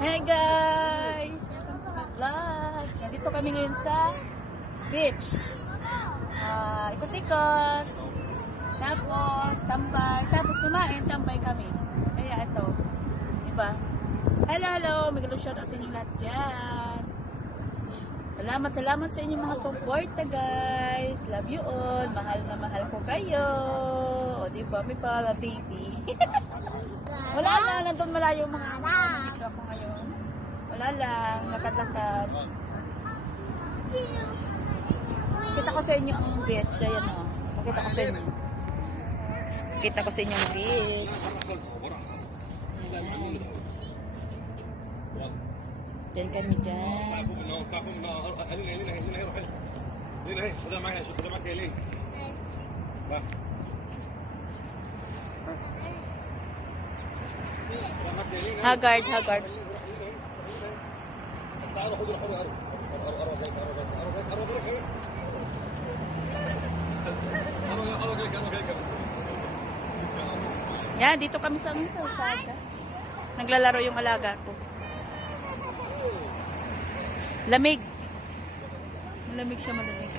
Hey guys! Welcome to my vlog. Nandito kami ngayon sa beach. Ikot-ikot. Tapos, tambay. Tapos kumain, tambay kami. Kaya ito. Diba? Hello! May shoutout sa inyong lahat dyan. Salamat sa inyong mga suporta guys. Love you all. Mahal na mahal ko kayo. O diba? May pala baby. Wala na. Nandun malayo mga dito ako ngayon. Wala lang. Lakad-lakad. Kita ko sa inyo ang beach. Ayan o. Pakita ko sa inyo. Kita ko sa inyo ang beach. Diyan kami dyan. Haggard. Yan, dito kami sa kalsada. Naglalaro yung alaga ko. Lamig. Malamig siya, malamig.